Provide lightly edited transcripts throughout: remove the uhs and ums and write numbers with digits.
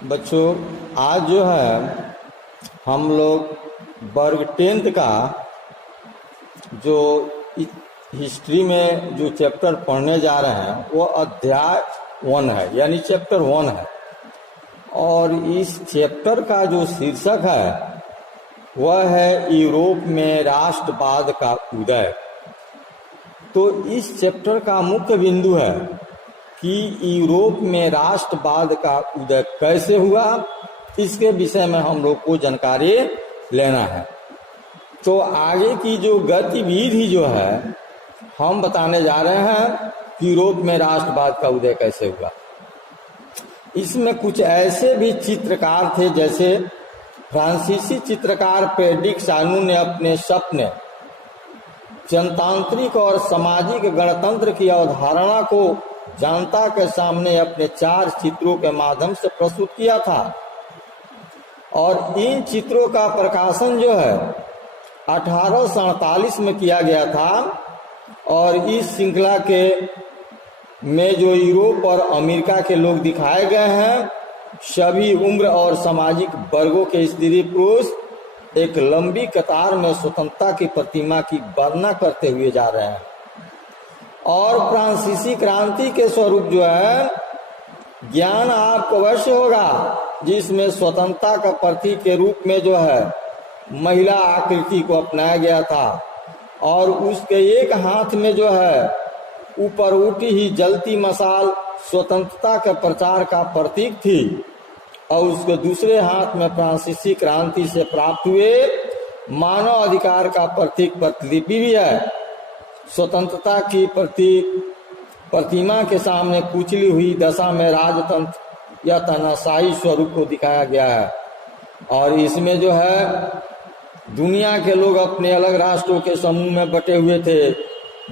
बच्चों, आज जो है हम लोग वर्ग 10th का जो हिस्ट्री में जो चैप्टर पढ़ने जा रहे हैं वो अध्याय 1 है, यानी चैप्टर 1 है। और इस चैप्टर का जो शीर्षक है वह है यूरोप में राष्ट्रवाद का उदय। तो इस चैप्टर का मुख्य बिंदु है कि यूरोप में राष्ट्रवाद का उदय कैसे हुआ, इसके विषय में हम लोग को जानकारी लेना है। तो आगे की जो गतिविधि जो है हम बताने जा रहे हैं कि यूरोप में राष्ट्रवाद का उदय कैसे हुआ। इसमें कुछ ऐसे भी चित्रकार थे, जैसे फ्रांसीसी चित्रकार फ्रेडरिक चानू ने अपने सपने जनतांत्रिक और सामाजिक गणतंत्र की अवधारणा को जनता के सामने अपने 4 चित्रों के माध्यम से प्रस्तुत किया था। और इन चित्रों का प्रकाशन जो है 1847 में किया गया था। और इस श्रृंखला के में जो यूरोप और अमेरिका के लोग दिखाए गए हैं, सभी उम्र और सामाजिक वर्गों के स्त्री पुरुष एक लंबी कतार में स्वतंत्रता की प्रतिमा की वर्णना करते हुए जा रहे हैं। और फ्रांसीसी क्रांति के स्वरूप जो है ज्ञान आपको अवश्य होगा, जिसमें स्वतंत्रता का प्रतीक के रूप में जो है महिला आकृति को अपनाया गया था। और उसके एक हाथ में जो है ऊपर उठी ही जलती मशाल स्वतंत्रता के प्रचार का प्रतीक थी। और उसके दूसरे हाथ में फ्रांसीसी क्रांति से प्राप्त हुए मानव अधिकार का प्रतीक प्रतिलिपि भी है। स्वतंत्रता की प्रतिमा के सामने कुचली हुई दशा में राजतंत्र या तानाशाही स्वरूप को दिखाया गया है। और इसमें जो है दुनिया के लोग अपने अलग राष्ट्रों के समूह में बटे हुए थे,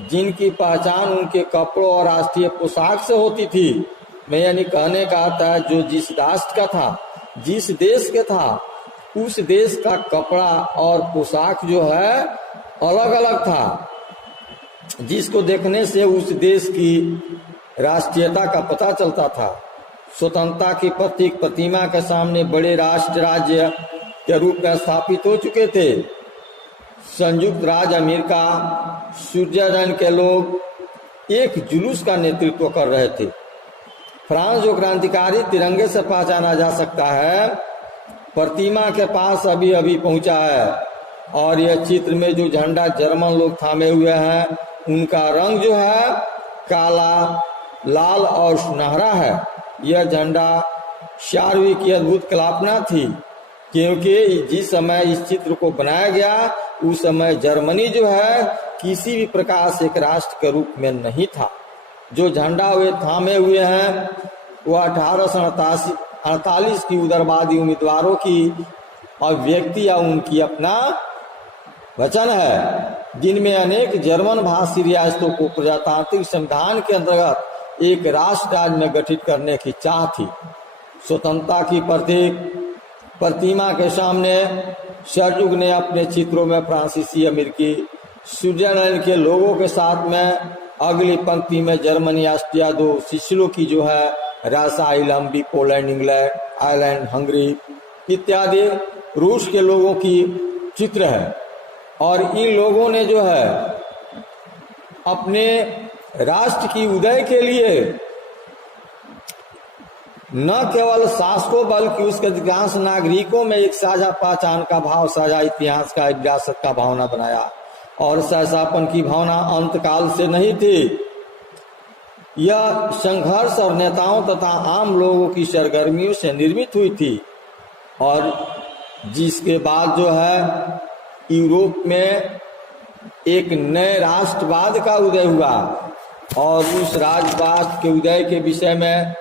जिनकी पहचान उनके कपड़ों और राष्ट्रीय पोशाक से होती थी। मैं यानी कहने का आता है, जो जिस राष्ट्र का था, जिस देश के था, उस देश का कपड़ा और पोशाक जो है अलग अलग था, जिसको देखने से उस देश की राष्ट्रीयता का पता चलता था। स्वतंत्रता की प्रतीक प्रतिमा के सामने बड़े राष्ट्र राज्य के रूप में स्थापित हो चुके थे। संयुक्त राज्य अमेरिका, स्विट्जरलैंड के लोग एक जुलूस का नेतृत्व कर रहे थे। फ्रांस, जो क्रांतिकारी तिरंगे से पहचाना जा सकता है, प्रतिमा के पास अभी अभी पहुंचा है। और यह चित्र में जो झंडा जर्मन लोग थामे हुए हैं, उनका रंग जो है काला, लाल और सुनहरा है। यह झंडा शार्वी की अद्भुत कल्पना थी, क्योंकि जिस समय इस चित्र को बनाया गया उस समय जर्मनी जो है किसी भी प्रकार से एक राष्ट्र के रूप में नहीं था। जो झंडा वे थामे हुए हैं वह 1848 की उदारवादी उम्मीदवारों की अभिव्यक्ति या उनकी अपना वचन है, जिनमें अनेक जर्मन भाषी रियासतों को प्रजातांत्रिक संविधान के अंतर्गत एक राष्ट्र राज्य में गठित करने की चाह थी। स्वतंत्रता की प्रतीक प्रतिमा के सामने सर्जुग ने अपने चित्रों में फ्रांसीसी, अमेरिकी, स्विट्जरलैंड के लोगों के साथ में अगली पंक्ति में जर्मनी, ऑस्ट्रिया, 2 सिसिलों की जो है रासा, लंबी, पोलैंड, इंग्लैंड, आयरलैंड, हंगरी इत्यादि रूस के लोगों की चित्र है। और इन लोगों ने जो है अपने राष्ट्र की उदय के लिए न केवल शासकों बल्कि उसके अधिकांश नागरिकों में एक साझा पहचान का भाव, साझा इतिहास का, विरासत का भावना बनाया। और सहसापन की भावना अंतकाल से नहीं थी। यह संघर्ष और नेताओं तथा आम लोगों की सरगर्मियों से निर्मित हुई थी। और जिसके बाद जो है यूरोप में एक नए राष्ट्रवाद का उदय हुआ। और उस राष्ट्रवाद के उदय के विषय में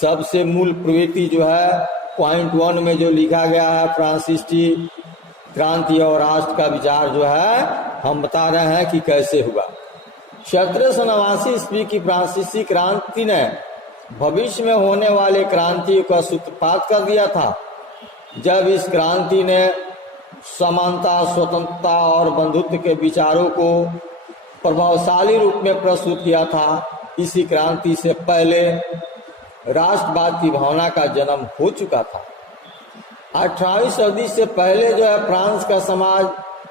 सबसे मूल प्रवृत्ति जो है पॉइंट 1 में जो लिखा गया है, फ्रांसीसी क्रांति और राष्ट्र का विचार जो है हम बता रहे हैं कि कैसे हुआ। 1789 ईस्वी की फ्रांसीसी क्रांति ने भविष्य में होने वाले क्रांति का सूत्रपात कर दिया था। जब इस क्रांति ने समानता, स्वतंत्रता और बंधुत्व के विचारों को प्रभावशाली रूप में प्रस्तुत किया था। इसी क्रांति से पहले राष्ट्रवाद की भावना का जन्म हो चुका था। 18वीं सदी से पहले जो है फ्रांस का समाज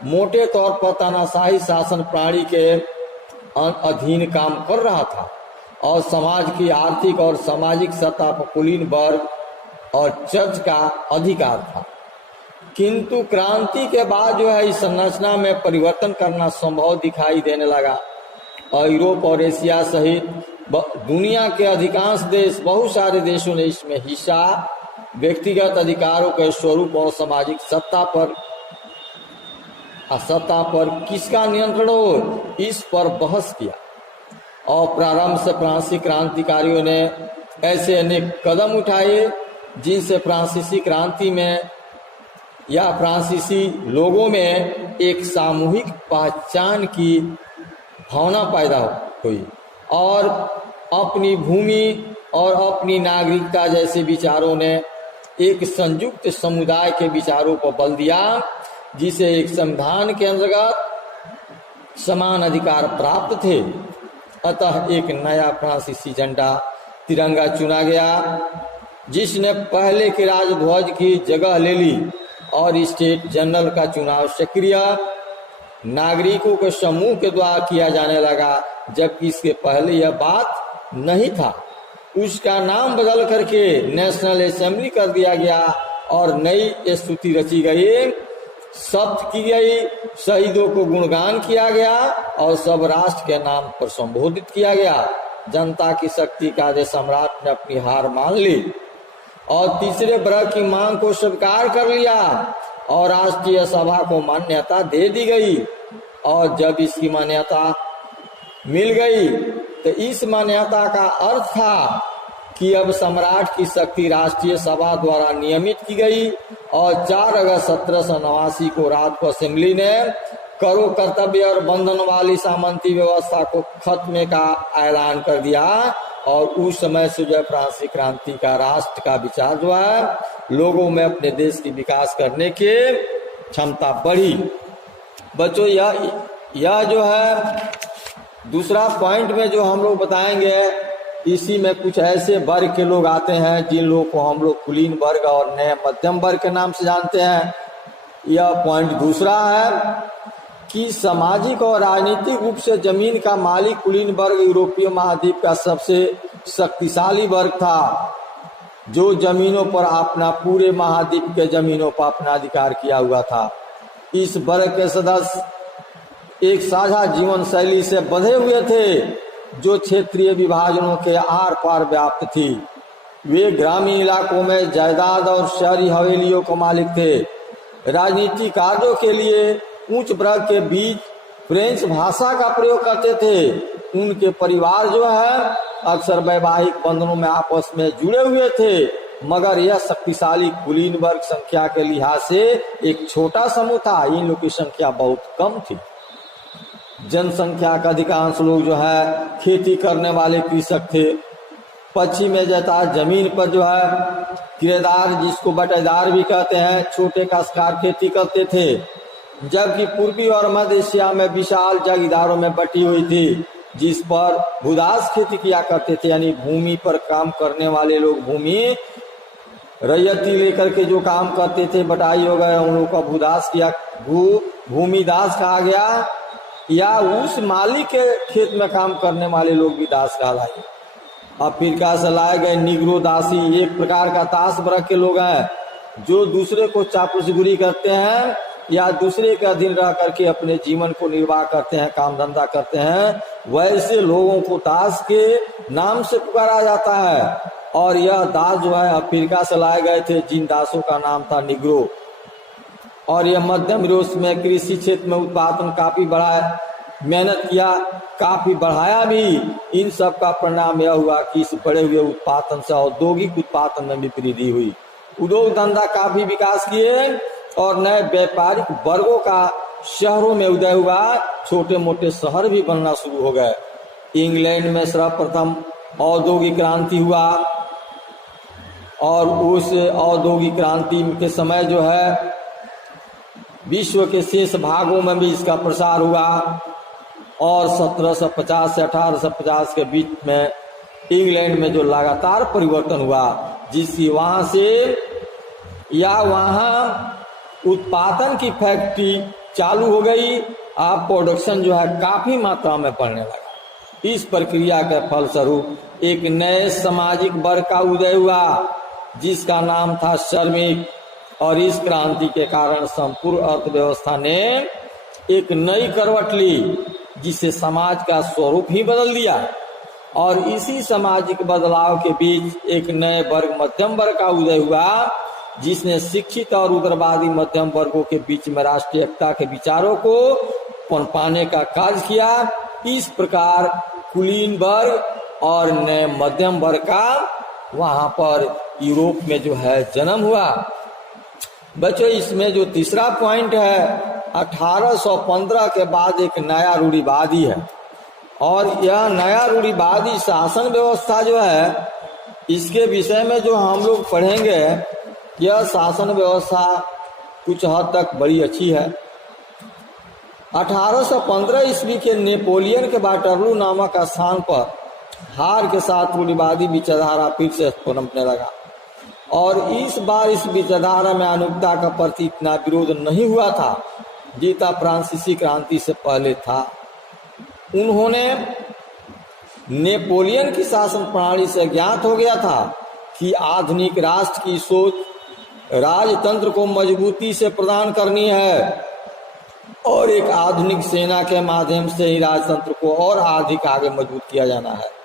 मोटे तौर पर तानाशाही शासन प्रणाली के अधीन काम कर रहा था और समाज की आर्थिक और सामाजिक सत्ता पर कुलीन वर्ग और चर्च का अधिकार था। किंतु क्रांति के बाद जो है इस संरचना में परिवर्तन करना संभव दिखाई देने लगा और यूरोप और एशिया सहित दुनिया के अधिकांश देश, बहुत सारे देशों ने इसमें हिस्सा व्यक्तिगत अधिकारों के स्वरूप और सामाजिक सत्ता पर किसका नियंत्रण हो, इस पर बहस किया और प्रारंभ से फ्रांसीसी क्रांतिकारियों ने ऐसे अनेक कदम उठाए जिनसे फ्रांसीसी क्रांति में या फ्रांसीसी लोगों में एक सामूहिक पहचान की भावना पैदा हुई और अपनी भूमि और अपनी नागरिकता जैसे विचारों ने एक संयुक्त समुदाय के विचारों पर बल दिया, जिसे एक संविधान के अंतर्गत समान अधिकार प्राप्त थे। अतः एक नया फ्रांसीसी झंडा तिरंगा चुना गया, जिसने पहले के राजध्वज की जगह ले ली और स्टेट जनरल का चुनाव सक्रिय नागरिकों के समूह के द्वारा किया जाने लगा, जबकि इसके पहले यह बात नहीं था। उसका नाम बदल करके नेशनल असेंबली कर दिया गया और नई स्तुति रची गई, शब्द की गई, शहीदों को गुणगान किया गया और सब राष्ट्र के नाम पर संबोधित किया गया। जनता की शक्ति का आदेश सम्राट ने अपनी हार मान ली और तीसरे वर्ग की मांग को स्वीकार कर लिया और राष्ट्रीय सभा को मान्यता दे दी गई। और जब इसकी मान्यता मिल गई तो इस मान्यता का अर्थ था कि अब सम्राट की शक्ति राष्ट्रीय सभा द्वारा नियमित की गई और 4 अगस्त 1789 को रात को असेंबली ने करो कर्तव्य और बंधन वाली सामंती व्यवस्था को खत्म का ऐलान कर दिया और उस समय से जो फ्रांसीसी क्रांति का राष्ट्र का विचार जो है लोगों में अपने देश की विकास करने की क्षमता बढ़ी। बच्चों यह जो है दूसरा पॉइंट में जो हम लोग बताएंगे, इसी में कुछ ऐसे वर्ग के लोग आते हैं जिन लोगों को हम लोग कुलीन वर्ग और नए मध्यम वर्ग के नाम से जानते हैं। यह पॉइंट दूसरा है कि सामाजिक और राजनीतिक रूप से जमीन का मालिक कुलीन वर्ग यूरोपीय महाद्वीप का सबसे शक्तिशाली वर्ग था, जो जमीनों पर अपना पूरे महाद्वीप के जमीनों पर अपना अधिकार किया हुआ था। इस वर्ग के सदस्य एक साझा जीवन शैली से बंधे हुए थे, जो क्षेत्रीय विभाजनों के आर पार व्याप्त थी। वे ग्रामीण इलाकों में जायदाद और शहरी हवेलियों के मालिक थे। राजनीतिक कार्यों के लिए उच्च वर्ग के बीच फ्रेंच भाषा का प्रयोग करते थे। उनके परिवार जो है अक्सर वैवाहिक बंधनों में आपस में जुड़े हुए थे, मगर यह शक्तिशाली कुलीन वर्ग संख्या के लिहाज से एक छोटा समूह था। इन लोगों की संख्या बहुत कम थी। जनसंख्या का अधिकांश लोग जो है खेती करने वाले कृषक थे। पश्चिम में जता जमीन पर जो है किराएदार, जिसको बटेदार भी कहते हैं, छोटे काश्तकार खेती करते थे, जबकि पूर्वी और मध्य एशिया में विशाल जागीदारों में बटी हुई थी, जिस पर भूदास खेती किया करते थे। यानी भूमि पर काम करने वाले लोग भूमि रैयती लेकर के जो काम करते थे, बटाई हो गए, उन लोगों का भूदास किया, भूमिदास कहा गया, या उस मालिक के खेत में काम करने वाले लोग भी दास कहलाए। अफ्रीका से लाए गए निग्रो दासी एक प्रकार का दास वर्ग के लोग हैं, जो दूसरे को चापलूसी करते हैं या दूसरे के अधीन रह करके अपने जीवन को निर्वाह करते हैं, काम धंधा करते हैं। वैसे लोगों को दास के नाम से पुकारा जाता है। और यह दास जो है अफ्रीका से लाए गए थे, जिन दासों का नाम था निग्रो। और यह मध्यम यूरोप में कृषि क्षेत्र में उत्पादन काफी बढ़ाया, मेहनत किया, काफी बढ़ाया भी। इन सब का परिणाम यह हुआ कि इस बढ़े हुए उत्पादन से औद्योगिक उत्पादन में भी वृद्धि हुई। उद्योग धंधा काफी विकास किए और नए व्यापारिक वर्गों का शहरों में उदय हुआ। छोटे मोटे शहर भी बनना शुरू हो गए। इंग्लैंड में सर्वप्रथम औद्योगिक क्रांति हुआ और उस औद्योगिक क्रांति के समय जो है विश्व के शेष भागों में भी इसका प्रसार हुआ और 1750 से 1850 के बीच में इंग्लैंड में जो लगातार परिवर्तन हुआ, जिसकी वहां से या वहां उत्पादन की फैक्ट्री चालू हो गई, आप प्रोडक्शन जो है काफी मात्रा में बढ़ने लगा। इस प्रक्रिया के फलस्वरूप एक नए सामाजिक वर्ग का उदय हुआ जिसका नाम था श्रमिक, और इस क्रांति के कारण संपूर्ण अर्थव्यवस्था ने एक नई करवट ली जिससे समाज का स्वरूप ही बदल दिया। और इसी सामाजिक बदलाव के बीच एक नए वर्ग मध्यम वर्ग का उदय हुआ जिसने शिक्षित और उग्रवादी मध्यम वर्गों के बीच में राष्ट्रीय एकता के विचारों को पनपाने का कार्य किया। इस प्रकार कुलीन वर्ग और नए मध्यम वर्ग का वहां पर यूरोप में जो है जन्म हुआ। बच्चों, इसमें जो तीसरा पॉइंट है, 1815 के बाद एक नया रूढ़िवादी है, और यह नया रूढ़िवादी शासन व्यवस्था जो है, इसके विषय में जो हम लोग पढ़ेंगे, यह शासन व्यवस्था कुछ हद तक बड़ी अच्छी है। 1815 ईस्वी के नेपोलियन के वाटरलू नामक स्थान पर हार के साथ रूढ़िवादी विचारधारा फिर से पनपने लगा, और इस बार इस विचारधारा में अनुगता का प्रति इतना विरोध नहीं हुआ था जितना फ्रांसीसी क्रांति से पहले था। उन्होंने नेपोलियन की शासन प्रणाली से ज्ञात हो गया था कि आधुनिक राष्ट्र की सोच राजतंत्र को मजबूती से प्रदान करनी है, और एक आधुनिक सेना के माध्यम से ही राजतंत्र को और अधिक आगे मजबूत किया जाना है।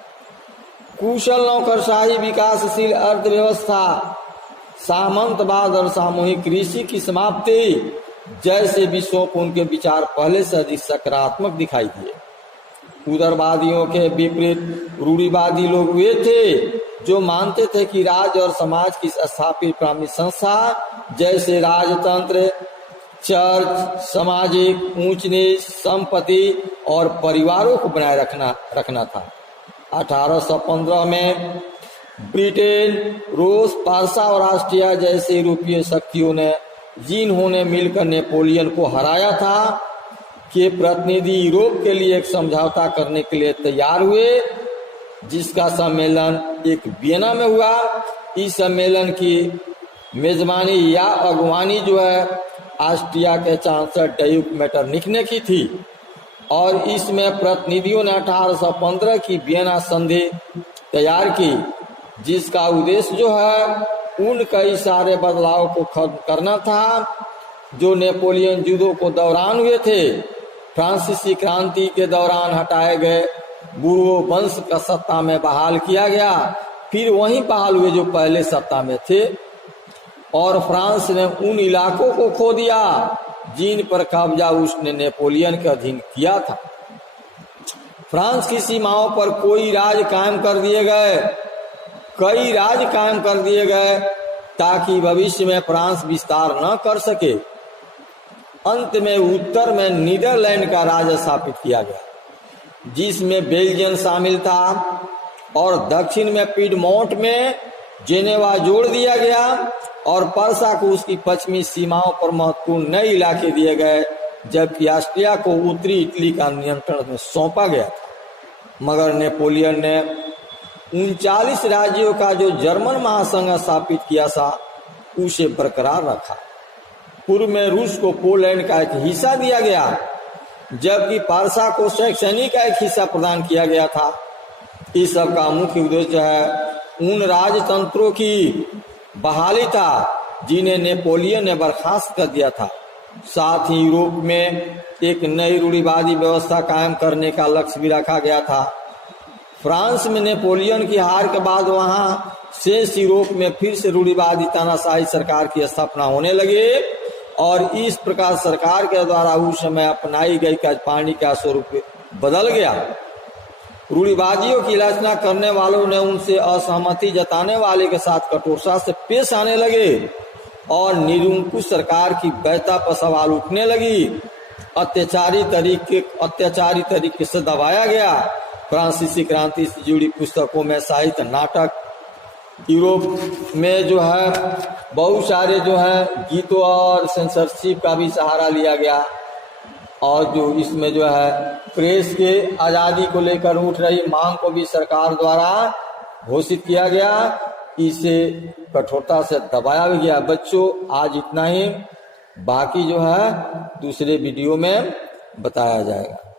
कुशल नौकरशाही, विकासशील अर्थव्यवस्था, सामंतवाद और सामूहिक कृषि की समाप्ति जैसे विषयों को उनके विचार पहले से अधिक सकारात्मक दिखाई दिए। उदारवादियों के विपरीत रूढ़िवादी लोग वे थे जो मानते थे कि राज्य और समाज की स्थापित प्राथमिक संस्था जैसे राजतंत्र, चर्च, सामाजिक ऊंच नीच, संपत्ति और परिवारों को बनाए रखना था। 1815 में ब्रिटेन, रूस, पारसा और ऑस्ट्रिया जैसे यूरोपीय शक्तियों ने जिन्होंने मिलकर नेपोलियन को हराया था के प्रतिनिधि यूरोप के लिए एक समझौता करने के लिए तैयार हुए, जिसका सम्मेलन एक वियना में हुआ। इस सम्मेलन की मेजबानी या अगवानी जो है ऑस्ट्रिया के चांसलर ड्यूक मेटरनिख ने की थी, और इसमें प्रतिनिधियों ने 1815 की वियना संधि तैयार की, जिसका उद्देश्य जो है उन कई सारे बदलाव को खत्म करना था जो नेपोलियन युद्धों को दौरान हुए थे। फ्रांसीसी क्रांति के दौरान हटाए गए बुर्बो वंश का सत्ता में बहाल किया गया, फिर वही बहाल हुए जो पहले सत्ता में थे, और फ्रांस ने उन इलाकों को खो दिया जिन पर कब्जा उसने नेपोलियन के अधीन किया था। फ्रांस की सीमाओं पर कई राज कायम कर दिए गए ताकि भविष्य में फ्रांस विस्तार न कर सके। अंत में उत्तर में नीदरलैंड का राज स्थापित किया गया, जिसमें बेल्जियम शामिल था, और दक्षिण में पिडमोंट में जेनेवा जोड़ दिया गया, और पर्सा को उसकी पश्चिमी सीमाओं पर महत्वपूर्ण नए इलाके दिए गए, जबकि ऑस्ट्रिया को उत्तरी इटली का नियंत्रण में सौंपा गया था। मगर नेपोलियन ने 39 राज्यों का जो जर्मन महासंघ स्थापित किया था उसे बरकरार रखा। पूर्व में रूस को पोलैंड का एक हिस्सा दिया गया, जबकि पारसा को सैक्सनी का एक हिस्सा प्रदान किया गया था। इस सब का मुख्य उद्देश्य है उन राजतंत्रों की बहाली था जिन्हें नेपोलियन ने बर्खास्त कर दिया था। साथ ही यूरोप में एक नई रूढ़िवादी व्यवस्था कायम करने का लक्ष्य भी रखा गया था। फ्रांस में नेपोलियन की हार के बाद वहां शेष यूरोप में फिर से रूढ़िवादी तानाशाही सरकार की स्थापना होने लगे, और इस प्रकार सरकार के द्वारा उस समय अपनाई गई कार्यप्रणाली का स्वरूप बदल गया। रूढ़िवादियों की आलोचना करने वालों ने उनसे असहमति जताने वाले के साथ कठोरता से पेश आने लगे, और निरंकुश सरकार की वैधता पर सवाल उठने लगी। अत्याचारी तरीके से दबाया गया। फ्रांसीसी क्रांति से जुड़ी पुस्तकों में साहित्य, नाटक, यूरोप में जो है बहुत सारे जो है गीतों और सेंसरशिप का भी सहारा लिया गया, और जो इसमें जो है प्रेस के आज़ादी को लेकर उठ रही मांग को भी सरकार द्वारा घोषित किया गया, इसे कठोरता से दबाया भी गया। बच्चों आज इतना ही, बाकी जो है दूसरे वीडियो में बताया जाएगा।